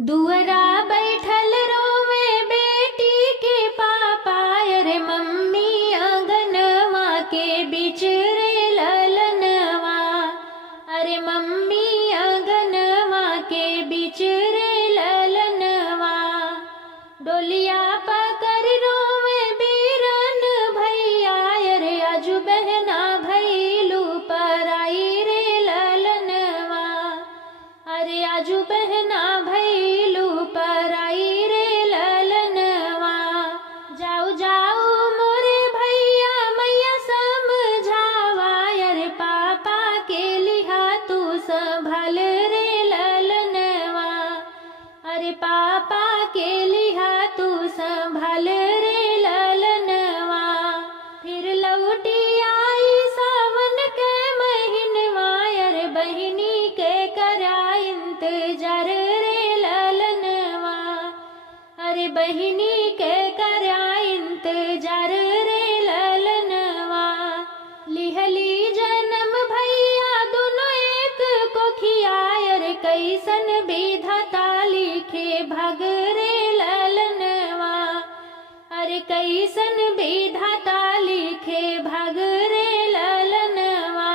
दुअरा बैठल रोवे बेटी के पापा, अरे मम्मी आंगनवा के बीच रे ललनवा। अरे मम्मी आंगनवा के बीच रे ललनवा। डोलिया पकड़ रोवे बीरन भैया, अरे आजू बहना भैलू पराई रे ललनवा। अरे आजू बहना भैलू पराई रे ललनवा। जाऊ जाऊ मोरे भैया मैया समझावा, अरे पापा के लिहा तू संभल रे ललनवा। अरे पापा के लिहा तू संभल रे ललनवा। फिर लौटी आई सावन के महीनवा, अरे बहिनी के करा इंतजार रे ललनवा। अरे बहिनी के करा इंतजार रे ललनवा। लिहली जन्म भैया दोनों एक कोखिया, अरे कैसन विधाता लिखे भाग रे ललनवा। अरे कैसन विधाता लिखे भाग रे ललनवा।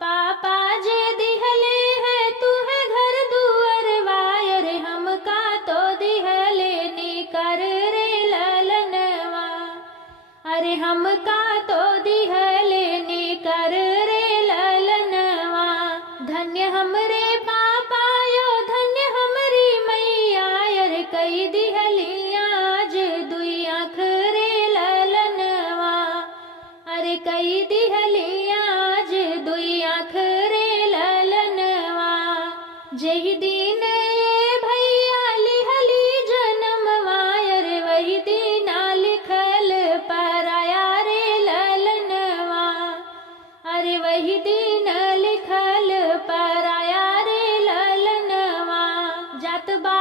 पापा जे दिहले है तुहे घर दुअरवा, अरे हमका तो दिहले निकर रे ललनवा। अरे हमका तो दिहले निकर रे ललनवा। धन्य हमरे पापा यो धन्य हमरी मैया, अरे कई दिहली आज दुई आँख रे ललनवा। अरे कई दिहली आज दुई आँख रे ललनवा। जेहि दिन ये भैया लिहली जन्मवा, अरे वही दिन लिखल पराया रे ललनवा। अरे वही दिन लिखल पराया रे ललनवा। जात बा